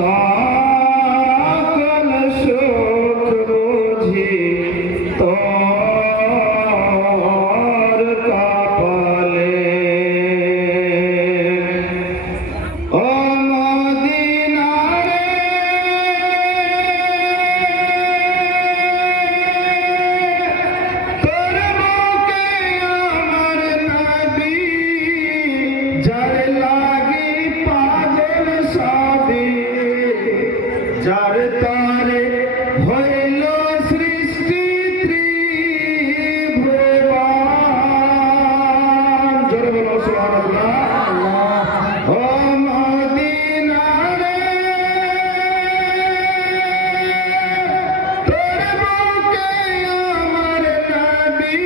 সকল সুখ বুঝি তোর কপালে। ও মদিনা রে তোর বুকে আমার নবী যার লাগি পাগল সবে, যার তারে হইল সৃষ্টি ত্রিভুবন। জোরে বলো সুবহানাল্লাহ। ও মদিনা রে তোর বুকে আমার নবী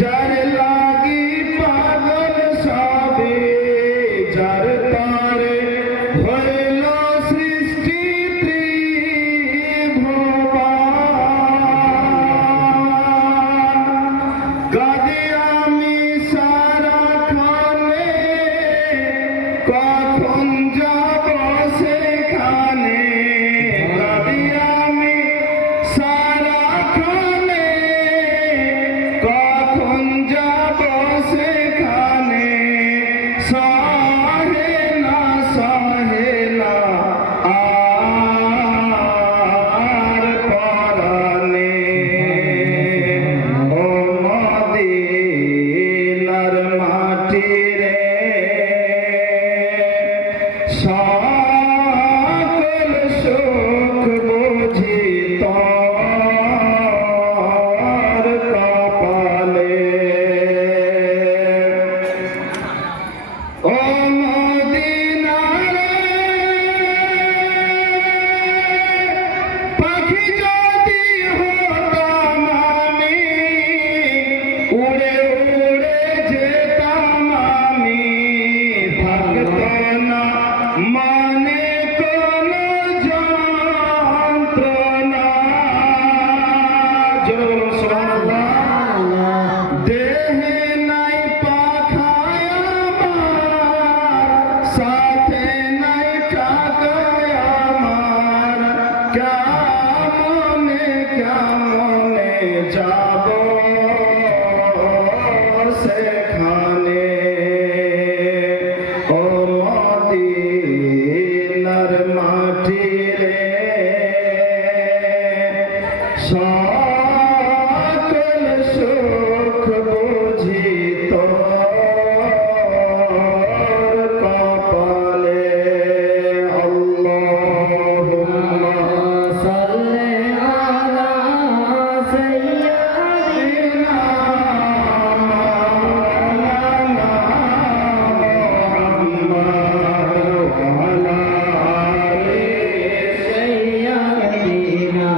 যার লাগি পাগল সবে, যার তারে হইল সৃষ্টি ত্রিভুবন। কাঁদি আমি সারাক্ষণে, কখন যাব সেখানে। কাঁদি আমি সারাক্ষণে, কখন যাব সেখানে। সহে না আর পরানে। ও মদিনার মাটি রে সকল সুখ বুঝি তোর কপালে। ও মদিনা রে পাখি যদি হতাম আমি, উড়ে উড়ে যেতাম আমি। থাকত না মানে কোনো যন্ত্রণা। জোরে বলুন সুবহানাল্লাহ। দেহে নাই পাখায় আমার, সাথে নাই টাকায় আমার। কেমনে কেমনে যাব সেখানে। ও মদিনার মাটি রে সকল সুখ বুঝি তোর কপালে। আল্লাহুম্মা সাল্লি আলা সাইয়্যিদিনা মাওলানা মুহাম্মদ ওয়া আলা আলি সাইয়্যিদিনা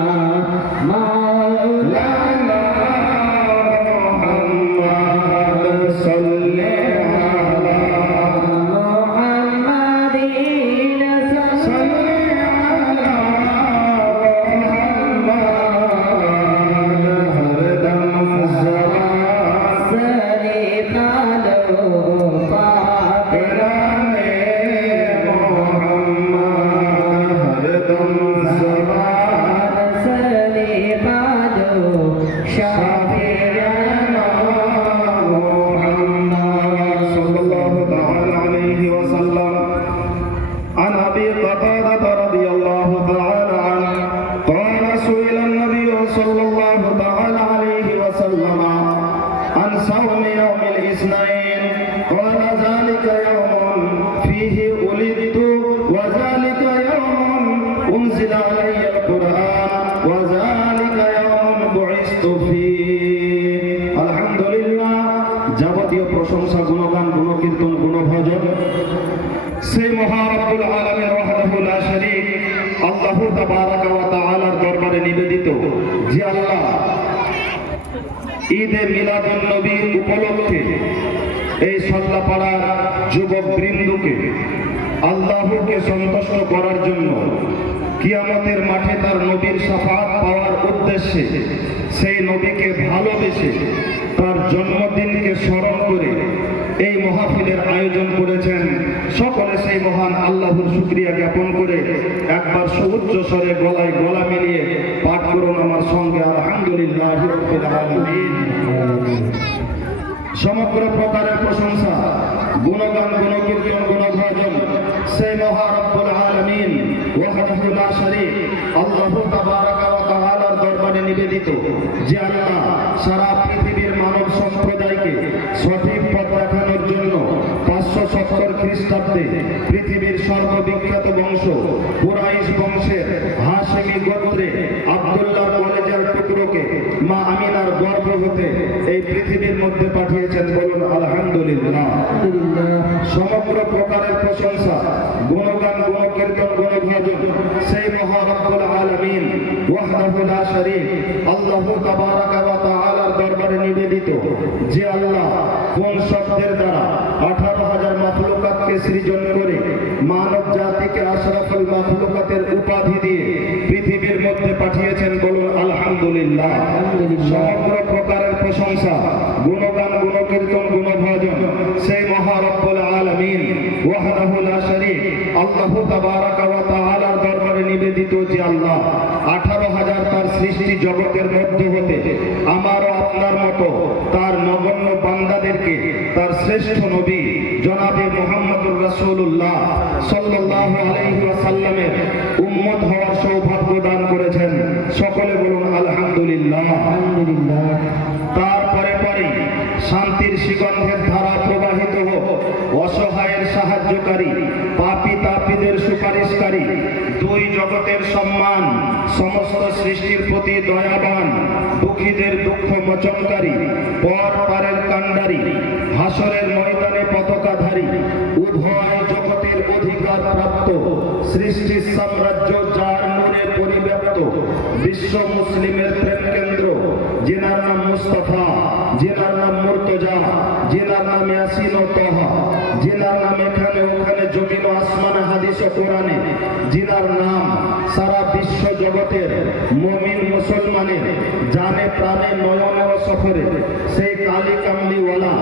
মাওলানা মুহাম্মদ। সাল্লি আলা মুহাম্মাদিন, সাল্লি আলা মুহাম্মদ। হরদম সলাত সরে কালো পাকরানে মুহাম্মদ। হরদম সলাত সরে কালো শাফিয়ানা মুহাম্মদ সাল্লাল্লাহু তাআলা আলাইহি ওয়াসাল্লাম। عن أبي قتادة رضي الله تعالى عنه قال سئل النبي صلى الله تعالى عليه وسلم عن صوم يوم الاثنين قال ذلك يوم فيه ولدت وذلك يوم أنزل علي القرآن وذلك يوم بعثت فيه। الحمد لله। যাবতীয় প্রশংসা, গুণগান, গুণকীর্তন, গুণভজন সেই মহারব্বুল আলামিন ওয়াহদাহু লা শারীক আল্লাহ তাবারাকা ওয়া তাআলার দরবারে নিবেদিত, যে আল্লাহ ঈদে মিলাদুন নবী উপলক্ষে এই সল্লাপাড়ার যুবক বৃন্দকে আল্লাহকে সন্তুষ্ট করার জন্য কিয়ামতের মাঠে তার নবীর শাফাআত পাওয়ার উদ্দেশ্যে সেই নবীকে ভালোবেসে তার জন্মদিনকে স্মরণ করে এই মাহফিলের আয়োজন করেছেন সকলে সেই মহান আল্লাহর শুকরিয়া জ্ঞাপন করে একবার সুউচ্চ স্বরে গলায় গলা মিলিয়ে পাঠ করুন আমার সঙ্গে আলহামদুলিল্লাহি রাব্বিল আলামিন। সমগ্র প্রকারের প্রশংসা, গুণগান, গুণকীর্তন, গুণভজন সেই মহা রব্বুল আলামিন ওয়াহদাহু লা শারীক আল্লাহু তাবারাকা ওয়া তাআলার দরবারে নিবেদিত, যে আল্লাহ সারা পৃথিবীর মানব সম্প্রদায়কে সঠিক পথ দেখানোর জন্য 570 খ্রিস্টাব্দে পৃথিবীর সর্ববিখ্যাত বংশ কুরাইশ বংশের হাশেমি গোত্রে আব্দুল্লাহ কলেজার টুকরোকে মা আমিনার গর্ভ হতে এই পৃথিবীর মধ্যে পাঠিয়েছেন। বলুন আলহামদুলিল্লাহ। সমগ্র প্রকারের প্রশংসা, গুণগান, গুণকীর্তন, গুণভজন সেই মহা রব্বুল আলামিন ওয়াহদাহু লা শারীক আল্লাহু তাবারাকা ওয়া তাআলার দরবারে নিবেদিত, যে আল্লাহ কোন শব্দের দ্বারা 18,000 মাখলুকাতকে সৃজন করে মানব জাতিকে আশরাফুল মাখলুকাতের উপাধি দিয়ে পৃথিবীর মধ্যে পাঠিয়েছেন। বলুন আলহামদুলিল্লাহ। সমগ্র প্রকারের প্রশংসা, গুণগান, গুণকীর্তন, গুণভজন সেই মহা রব্বুল আলামিন ওয়াহদাহু লা শারীক আল্লাহু তাবারাকা ওয়া তাআলার দরবারে নিবেদিত, যে আল্লাহ 18,000 তার সৃষ্টি জগতের মধ্যে হতে আমারও আপনার মতো তার নগণ্য বান্দাদেরকে তার শ্রেষ্ঠ নবী জনাবে মুহাম্মদুর রাসূলুল্লাহ সাল্লাল্লাহু আলাইহি ওয়াসাল্লামের উম্মত হওয়ার সৌভাগ্য দান করেছেন। সকলে বলুন আলহামদুলিল্লাহ। তারপরে পরে শান্তির সুগন্ধের ধারা প্রবাহিত হোক, অসহায়ের সাহায্যকারী, পাপী তাপীদের সুপারিশকারী, দুই জগতের সম্মান, সমস্ত সৃষ্টির প্রতি দয়াবান, দুঃখীদের দুঃখ মোচনকারী, পর পারের কাণ্ডারী, হাসরের ময়দানে পতাকাধারী, উভয় জগতের অধিকার প্রাপ্ত, সৃষ্টির সাম্রাজ্য যার নূরে পরিব্যাপ্ত, বিশ্ব মুসলিমের প্রেম কেন্দ্র, যেনার নাম মুস্তাফা, যেনার নাম মুর্তজা, যেনার নাম ইয়াসিন ও তাহা, যেনার নাম এখানে ওখানে জমিন ও আসমানে হাদিস ও কোরআনে, যেনার নাম সারা বিশ্ব জগতের মুমিন মুসলমানের জানে প্রাণে নয়নে ও সফরে, সেই কালী কামলিওয়ালা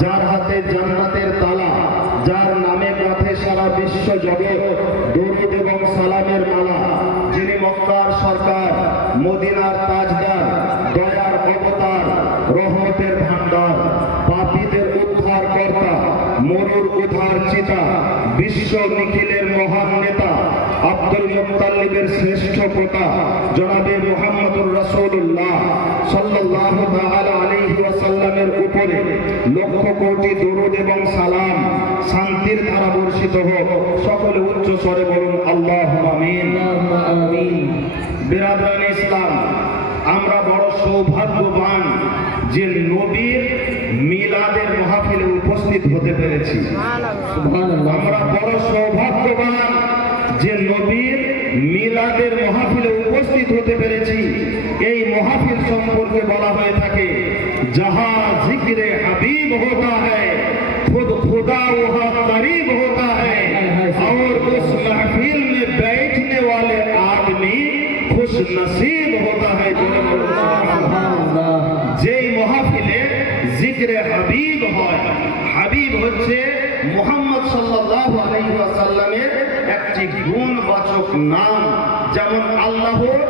যার হাতে জান্নাতের তালা, যার নামে গাঁথে সারা বিশ্ব জগৎ দরুদ এবং সালামের মালা, যিনি মক্কার সরকার, মদিনার তাজদার, দয়ার অবতার, রহমতের ভান্ডার, পাপীদের উদ্ধার কর্তা, মরুর উদ্ধার চিতা, বিশ্ব নিখিলের মহান নেতা, আব্দুল মুত্তালিবের শ্রেষ্ঠ পোতা জনাবে মুহাম্মদুর রাসূলুল্লাহ সাল্লাল্লাহু তাআলা আলাইহি ওয়াসাল্লামের উপরে লক্ষ কোটি দরুদ এবং সালাম, শান্তির ধারা বর্ষিত হোক। সকলে উচ্চ স্বরে বলুন আল্লাহুম্মা আমিন। বিরাদরানে ইসলাম, আমরা বড় সৌভাগ্যবান যে নবীর মিলাদের মাহফিলে উপস্থিত হতে পেরেছি। আমরা বড় সৌভাগ্যবান যে নবীর মিলাদের মাহফিলে উপস্থিত হতে পেরেছি। এই মাহফিল সম্পর্কে বলা হয়ে থাকে, जहां जिक्र हबीब होता है खुद खुदा वहां करीब होता है, और उस महफिल में बैठने वाले आदमी खुश नसीब होता है। যে মাহফিলে জিক্রে হাবিব হয়, হাবিব হচ্ছে মুহাম্মদ সাল্লাল্লাহু আলাইহি ওয়াসাল্লামের একটি গুণবাচক নাম। যেমন আল্লাহর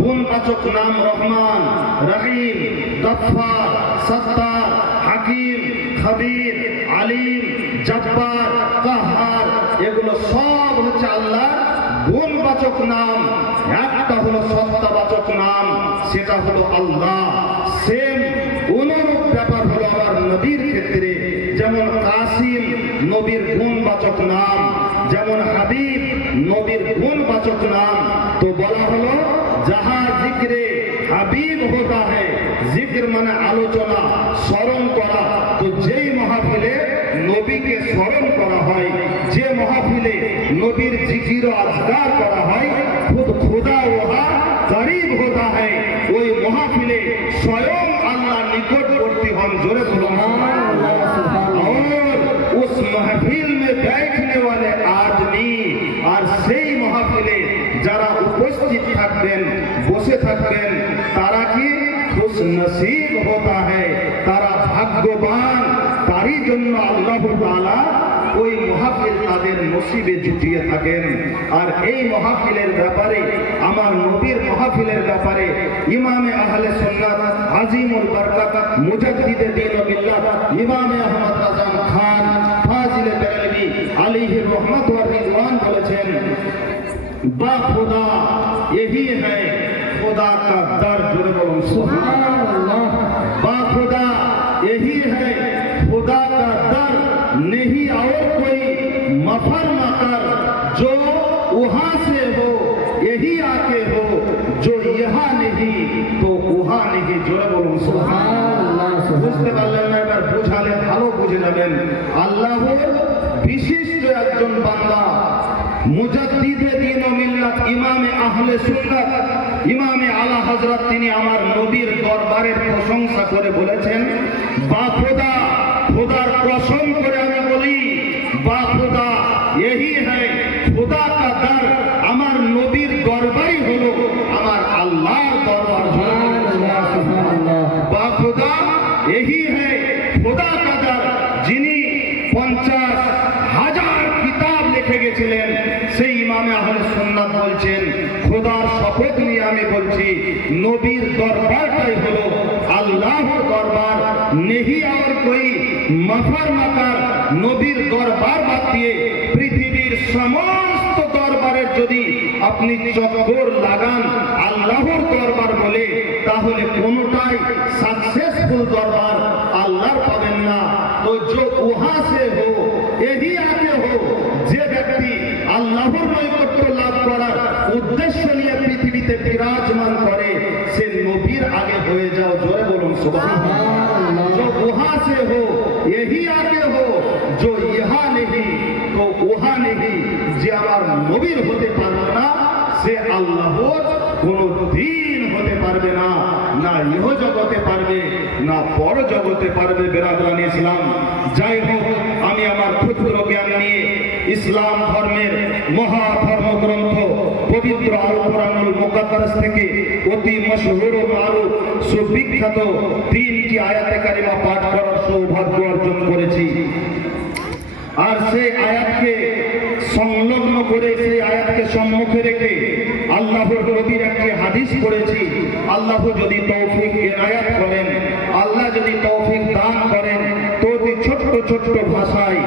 গুণবাচক নাম রহমান, রহিম, গফফার, সত্তার, হাকিম, খবীর, আলিম, জব্বার, কাহ্হার, এগুলো সব হচ্ছে আল্লাহর গুণবাচক নাম। একটা হলো সত্তাবাচক নাম, সেটা হলো আল্লাহ। সেম অনুরূপ ব্যাপার হলো আমার নবীর ক্ষেত্রে, যেমন কাসিম নবীর গুণবাচক নাম, যেমন হাবিব নবীর গুণবাচক নাম। তো বলা হলো যাহা জিক্রে হাবিব হোতা হ্যায়, জিক্র মানে আলোচনা, স্মরণ করা। তো যেই মাহফিলে নবীকে স্মরণ করা হয়, যে মাহফিলে নবীর জিকির ও আজকার করা হয়, খুদ খুদা ওহা করিব হোতা হ্যায়, ওই মাহফিলে স্বয়ং আল্লাহ নিকটবর্তী হন। জোরে বলুন। और उस महफिल में बैठने वाले आदमी, और সেই মাহফিলে যারা উপস্থিত থাকবেন, বসে থাকবেন, তারা কি খুশ নসিব হতা है, তারা ভাগ্যবান। তারই জন্য আল্লাহ তাআলা ওই মাহফিল তাদের নসিবে জুটিয়ে থাকেন। আর এই মাহফিলের ব্যাপারে, আমার নবীর মাহফিলের ব্যাপারে ইমামে আহলে সুন্নাত আজিমুল বরকত মুজাদ্দিদে দ্বীন ও মিল্লাত ইমামে আহমদ রাজা খান ফাজিলে বেরেলভী আলাইহি রহমত ওয়া রিদওয়ান বলেছেন, বা खुदा यही है खुदा का दर। जुड़े बोलूं सुभान अल्लाह। बा खुदा यही है खुदा का दर, नहीं और कोई मफर मकर जो वहां से हो यही आके हो, जो यहाँ नहीं तो वहां नहीं। जुड़े बोलूं सुभान अल्लाह। বুঝতে পারলেন না? এবার বুঝালে ভালো বুঝে যাবেন। আল্লাহর বিশিষ্ট একজন বান্দা মুজাদ্দিদে দ্বীন ও মিল্লাত ইমামে আহলে সুন্নাত ইমামে আলা হযরত তিনি আমার নবীর দরবারের প্রশংসা করে বলেছেন, বা খুদা, খুদার কসম করে আমি বলি, বা খুদা यही है खुदा का दर। আমার নবীর দরবারই হলো আমার আল্লাহর দরবার। বা খুদা यही है खुदा का दर। যিনি 50,000 কিতাব লিখে গেছিলেন সেই ইমামে আহলে সুন্নাত বলছেন, খোদার শপথ নিয়ে আমি বলছি, নবীর দরবারটাই হলো আল্লাহর দরবার, নেহি আর কোই মফর মকার। নবীর দরবার বাদ দিয়ে পৃথিবীর সমস্ত দরবারের যদি আপনি চক্কর লাগান আল্লাহর দরবার বলে, তাহলে কোনটাই সাকসেসফুল দরবার আল্লাহর পাবেন না। তো जो वहां से हो यही आके हो, যে ব্যক্তি আল্লাহর নৈকট্য লাভ করার উদ্দেশ্য নিয়ে পৃথিবীতে বিরাজমান করে, সে নবীর আগে হয়ে যাও। জোরে বলুন সুবহানাল্লাহ। जो वहां से हो यही आके हो, जो यहाँ नहीं तो वहां नहीं। যে আমার নবীর হতে পারবে না সে আল্লাহর কোনদিন হতে পারবে না, না ইহ জগতে পারবে না পর জগতে পারবে। বেরাদরান ইসলাম, যাই হোক, আমি আমার ক্ষুদ্র জ্ঞান নিয়ে ইসলাম ধর্মের মহাধর্মগ্রন্থ পবিত্র আল কোরআনুল মুকাদ্দাস থেকে অতি মশহুর ও মারুফ সুবিখ্যাত 3টি আয়াতে কারিমা পাঠ করার সৌভাগ্য অর্জন করেছি। আর সেই আয়াতকে সংলগ্ন করে, সেই আয়াতকে সম্মুখে রেখে আল্লাহর নবীর একটি হাদিস পড়েছি। আল্লাহ যদি তৌফিক এনায়াত করেন, আল্লাহ যদি তৌফিক দান করেন, তো অতি ছোট্ট ছোট্ট ভাষায়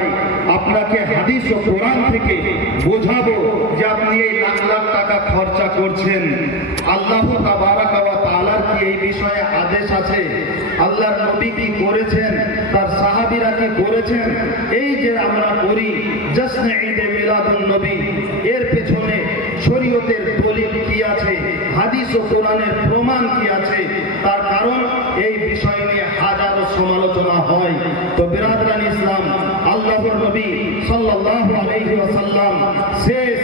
আপনাকে হাদিস ও কোরআন থেকে বোঝাবো যে আপনি এই লাখ লাখ টাকা খরচা করছেন, আল্লাহ তাবারাক ওয়া তাআলার কি এই বিষয়ে আদেশ আছে? আল্লাহর নবী কি করেছেন? তার সাহাবীরা কি করেছেন? এই যে আমরা করি জশ্নে ঈদে মিলাদুন নবী, এর পেছনে শরীয়তের দলিল কি আছে, হাদিস ও কোরআনের প্রমাণ কি আছে? তার কারণ এই বিষয় নিয়ে হাজারো সমালোচনা হয়। তো বিরাদরান ইসলাম, আল্লাহর নবী সাল্লাল্লাহু আলাইহি ওয়াসাল্লাম শেষ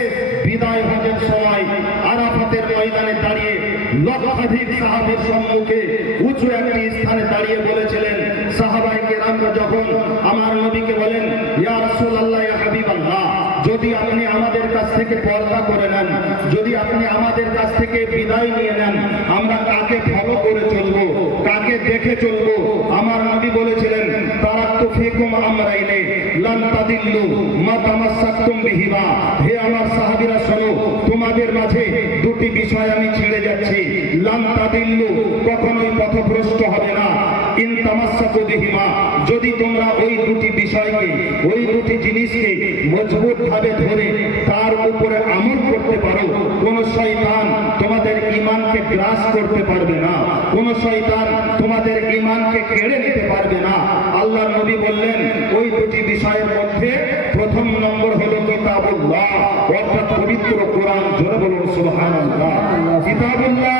বিদায় হজের সময় আরাফাতের ময়দানে দাঁড়িয়ে লক্ষাধিক সাহাবীর সম্মুখে উঁচু একটি স্থানে দাঁড়িয়ে বলেছিলেন, সাহাবায়ে কেরামরা যখন আমার নবীকে বলেন, ইয়া রাসূলুল্লাহ, ইয়া হাবিবাল্লাহ, যদি আপনি আমাদের কাছ থেকে পর্দা করে নেন, যদি আপনি আমাদের কাছ থেকে বিদায় নিয়ে নেন, আমরা কাকে ফলো করে চলবো, কাকে দেখে চলবো? আমার নবী বলেছিলেন, তারাক্তু ফিকুম আমরাইনি লান তাদিল্লু মা তামাসসাকতুম বিহিমা। হে আমার সাহাবীরা শোনো, তোমাদের মাঝে দুটি বিষয় আমি ছেড়ে যাচ্ছি, লান তাদিল্লু, কখনোই পথভ্রষ্ট হবে না, ইন তামাসসাকু বিহিমা, যদি তোমরা ওই দুটি বিষয়কে, ওই দুটি জিনিসকে মজবুত ভাবে ধরে তার উপরে আমল করতে পারো, কোন শয়তান তোমাদের ঈমানকে গ্রাস করতে পারবে না, কোন শয়তান তোমাদের ঈমানকে কেড়ে নিতে পারবে না। আল্লাহর নবী বললেন, ওই দুটি বিষয়ের মধ্যে প্রথম নম্বর হলো কিতাবুল্লাহ, অর্থাৎ পবিত্র কোরআন। জোরে বলুন সুবহানাল্লাহ। কিতাবুল্লাহ,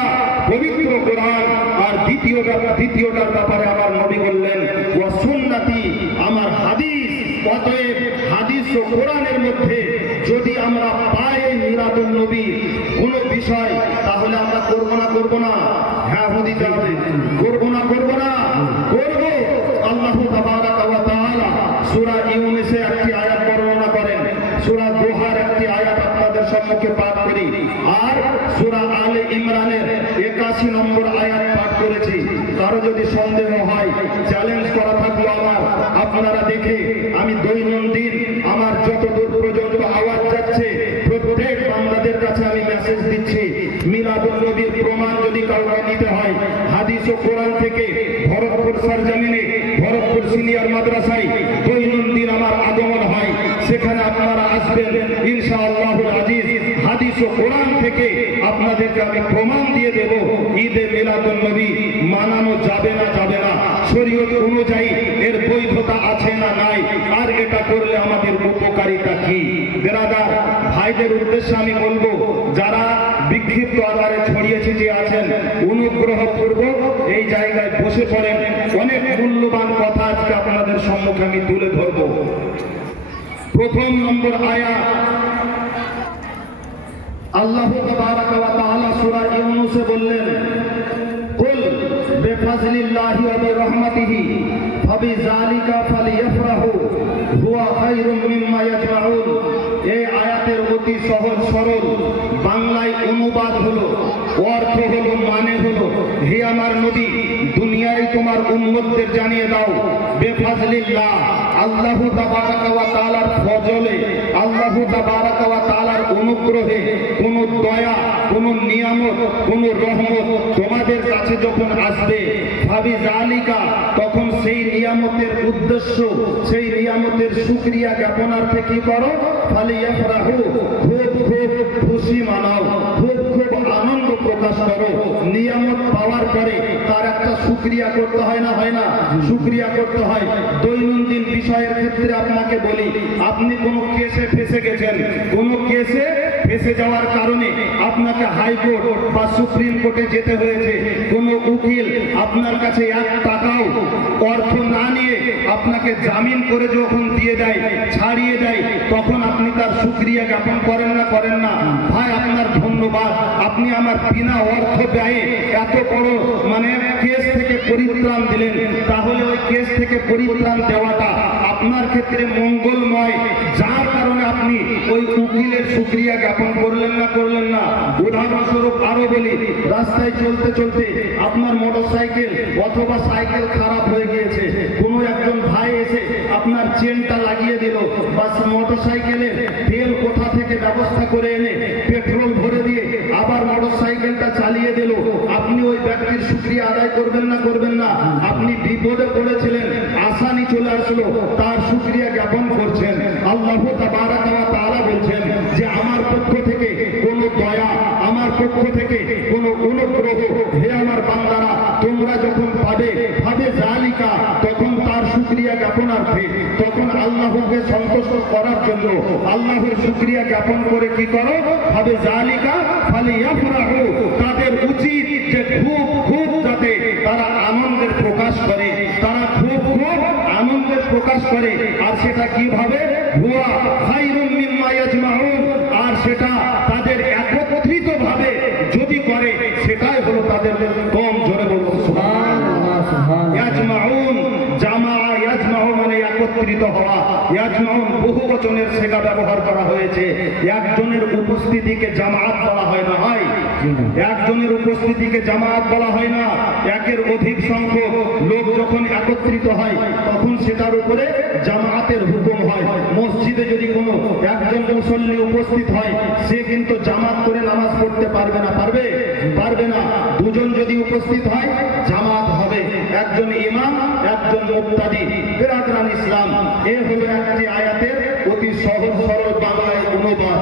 পবিত্র কোরআন। আর দ্বিতীয়টার ব্যাপারে আমার নবী বললেন, ওয়া সুন্নতি, আমার হাদিস। অতএব হাদিস ও কোরআনের মধ্যে যদি আমরা পাই মিলাদুন নবী কোন বিষয়, তাহলে আমরা করবো না? হ্যাঁ, হদিতে হবে, করবো না? করবো। আল্লাহ তাবারাক ওয়া তাআলা সূরা ইউনূসে একটি আয়াত বর্ণনা করেন, সূরা দোহার একটি আয়াত আপনাদের সম্মুখে পাঠ করি আর সূরা আলে ইমরানের 81 নম্বর আয়াত পাঠ করেছি। কারো যদি সন্দেহ হয়, চ্যালেঞ্জ করা থাকলো আমার, আপনারা দেখে আমি দৈনন্দিন আমার যতদূর পর্যন্ত আওয়াজ যাচ্ছে প্রত্যেক বান্দাদের কাছে আমি মেসেজ দিচ্ছি। মিলাদুন নবীর প্রমাণ যদি কাউকে নিতে হয়, হাদিস ও কোরআন থেকে ভরতপুর সরজমিনে ভরতপুর সিনিয়র মাদ্রাসায় দৈনন্দিন আমার আগমন হয়, সেখানে আপনারা আসবেন ইনশাআল্লাহুল আজিজ। হাদিস ও কোরআন থেকে আপনাদেরকে আমি প্রমাণ দিয়ে দেব ঈদে মিলাদুন নবী মানানো যাবে না শরীয়ত অনুযায়ী এর বৈধতা আছে না নাই, আর এটা করলে আমাদের উপকারিতা কি। বেরাদার ভাইদের উদ্দেশ্যে আমি বলবো, যারা বিক্ষিপ্ত আকারে ছড়িয়ে ছিটিয়ে আছেন, অনুগ্রহ পূর্বক এই জায়গায় বসে পড়েন। অনেক মূল্যবান কথা আজকে আপনাদের সম্মুখে আমি তুলে ধরব। প্রথম নম্বর আয়াত, আল্লাহ তাবারাক ওয়া তাআলা সূরা ইউনূসে বললেন, কুল বিফাজলিল্লাহি ওয়া বিরহমাতিহি ফাবিযালিকা ফালিয়াফরাহু হুয়া খায়রুম মিম্মা ইয়াজমাউন। এই আয়াতের অতি সহজ সরল বাংলায় অনুবাদ হলো, অর্থ হলো, মানে হলো, হে আমার নবী, দুনিয়ায় তোমার উম্মতদের জানিয়ে দাও, বেফাজলিল্লাহ, আল্লাহু তাবারাক ওয়া তাআলার ফজলে, আল্লাহু তাবারাক ওয়া তাআলার অনুগ্রহে কোন দয়া, কোন নিয়ামত, কোন রহমত তোমাদের কাছে যখন আসবে, ফাবিযালিকা, তখন সেই নিয়ামতের উদ্দেশ্য, সেই নিয়ামতের শুকরিয়া জ্ঞাপনার্থে কি করো, ফালিয়াফরাহু, খুব খুব খুশি মানাও, খুব খুব আনন্দ প্রকাশ করো। নিয়ামত পাওয়ার পরে তার একটা শুকরিয়া করতে হয় না, হয় না? শুকরিয়া করতে হয়। দৈনন্দিন বিষয়ের ক্ষেত্রে আপনাকে বলি, আপনি কোনো কেসে ফেসে গেছেন, কোনো কেসে ফেসে যাওয়ার কারণে আপনাকে হাইকোর্ট বা সুপ্রিম কোর্টে যেতে হয়েছে, কোনো উকিল আপনার কাছে 1 টাকাও অর্থ না নিয়ে আপনাকে জামিন করে যখন দিয়ে দেয়, ছাড়িয়ে দেয়, তখন আপনি তার শুকরিয়া জ্ঞাপন করেন না, করেন না? ভাই, আপনার ধন্যবাদ, আপনি আমার বিনা অর্থ ব্যয়ে এত বড় কেস থেকে পরিত্রাণ দিলেন। তাহলে ওই কেস থেকে পরিত্রাণ দেওয়াটা আপনার ক্ষেত্রে মঙ্গলময়, যার কারণে আপনি ওই উকিলের শুকরিয়া জ্ঞাপন করলেন না, করলেন না। উদাহরণস্বরূপ আরো বলি, রাস্তায় চলতে চলতে আপনার মোটরসাইকেল অথবা সাইকেল খারাপ হয়ে গিয়েছে, কোনো একজন ভাই এসে আপনার চেনটা লাগিয়ে দিল, বা মোটরসাইকেলের তেল কোথা থেকে ব্যবস্থা করে এনে পেট্রোল ভরে দিয়ে আবার মোটরসাইকেলটা চালিয়ে দিল, আপনি ওই ব্যক্তির শুকরিয়া আদায় করবেন না, করবেন না? আপনি বিপদে পড়েছিলেন, আসানি চলে আসলো, তার শুকরিয়া জ্ঞাপন করছেন। আল্লাহ তাবারাক ওয়া তাআলা বলছেন যে আমার পক্ষ থেকে কোনো দয়া, আমার পক্ষ থেকে কোনো অনুগ্রহ, হে আমার বান্দারা, তোমরা যখন পাবে, পাবে জালিকা, তখন তার শুকরিয়া জ্ঞাপনার্থে, তখন আল্লাহকে সন্তুষ্ট করার জন্য আল্লাহর শুকরিয়া জ্ঞাপন করে কি করো, পাবে জালিকা ফালিয়াফরাহু, তাদের উচিত যে খুব খুব যাতে তারা আনন্দের প্রকাশ করে, তারা খুব খুব আনন্দের প্রকাশ করে। আর সেটা কিভাবে, হুয়া খায়রুম মিম্মা ইয়াজমাউন, আর সেটা তাদের একত্রিত ভাবে যদি করে, সেটাই হলো তাদের কম। জোরে বলবো সুবহানাল্লাহ। ইয়াজমাউন, জামা, ইয়াজমাউ মানে একত্রিত হওয়া, ইয়াজমাউন বহু বচনের সেটা ব্যবহার করা হয়েছে। একজনের উপস্থিতিকে জামাত বলা হয় না, হয়? একজনের উপস্থিতিকে জামাত বলা হয় না, একের অধিক সংখ্যক লোক যখন একত্রিত হয় তখন সেটার উপরে জামাতের হুকুম হয়। মসজিদে যদি কোনো একজন মুসল্লি উপস্থিত হয়, সে কিন্তু জামাত করে নামাজ পড়তে পারবে না, পারবে? পারবে না। দুজন যদি উপস্থিত হয়, জামাত হবে, একজন ইমাম, একজন মুক্তাদি। বিরাদরান ইসলাম, এ হলো একটি আয়াতের অতি সহজ সরল বাংলায় অনুবাদ।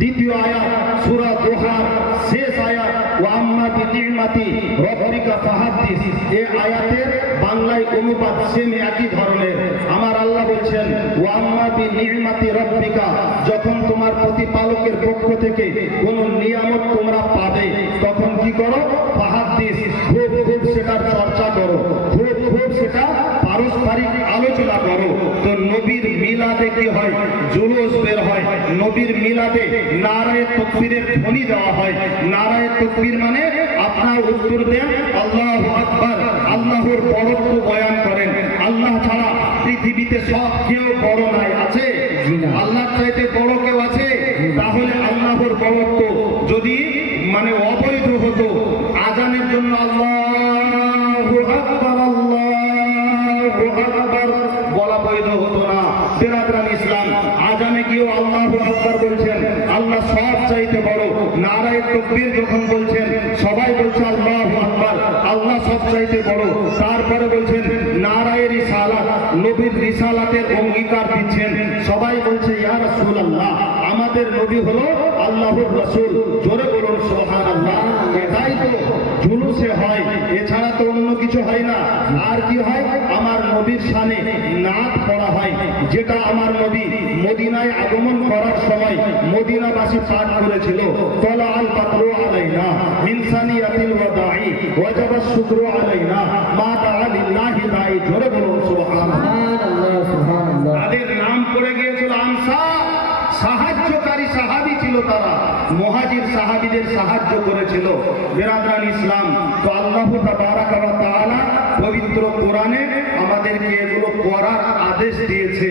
দ্বিতীয় আয়াত সূরা দোহার শেষ আয়াত, ওয়া আম্মা বিনি'মাতি রাব্বিকা ফাহাদ্দিস। এই আয়াতের বাংলায় অনুবাদ সেম একই ধরনের। আমার আল্লাহ বলছেন, ওয়া আম্মা বিনি'মাতি রাব্বিকা, যখন তোমার প্রতিপালকের পক্ষ থেকে কোন নিয়ামত তোমরা পাবে, তখন কি করো, ফাহাদ্দিস, খুব খুব সেটার চর্চা করো, খুব খুব সেটা পারস্পরিক আলোচনা করো। তো নবীর মিলাদে কি হয়, জুলুস বের হয়। নবীর মিলাদে নারায়ে তাকবীরের ধ্বনি দেওয়া হয়। নারায়ে তাকবীর মানে আপনার উত্তর দেন আল্লাহু আকবার, আল্লাহর বড়ত্ব বয়ান করেন। আল্লাহ ছাড়া পৃথিবীতে সব কেউ বড় নাই, আছে? আল্লাহর চাইতে বড় কেউ আছে? তাহলে আল্লাহর বড়ত্ব যদি মানে অবৈধ হতো, আজানের জন্য আল্লাহু আকবার আল্লাহু আকবার বলা বৈধ হতো না। বিরাদরান ইসলাম, আজানে গিয়েও আল্লাহু আকবার বলছেন, আল্লাহ সব চাইতে বড়। নারায়ে তাকবীর যখন বলছেন, সবাই বলছে আল্লাহু আকবার, আল্লাহ সব চাইতে বড়। তারপরে বলছেন নারায়ে রিসালাত, নবীর রিসালাতের অঙ্গীকার দিচ্ছেন, সবাই বলছে ইয়া রাসূলুল্লাহ, আমাদের নবী হলো আল্লাহর রাসূল। জোরে বলুন সুবহানাল্লাহ। এটাই তো জুলুসে হয়, এছাড়া তো অন্য কিছু হয় না। আর কি হয়? আমার নবীর শানে নাত পড়া হয়, যেটা আমার নবী মদিনায় আগমন করার সময় মদিনাবাসী পাঠ করেছিল। তলা আল বাদরু আলাইনা মিন সানিয়াতিল ওয়াদাই ওয়াজাবা শুকরু আলাইনা মা দাআ লিল্লাহি দাই। জোরে বলুন সুবহানাল্লাহ। তাদের নাম পড়ে গিয়েছিল আনসার, সাহায্যকারী সাহাবী ছিল তারা, মুহাজির সাহাবীদের সাহায্য করেছিল। বিরাদরান ইসলাম, তো আল্লাহ তাবারাকা ওয়া তাআলা পবিত্র কোরআনে আমাদেরকে এগুলো করার আদেশ দিয়েছে।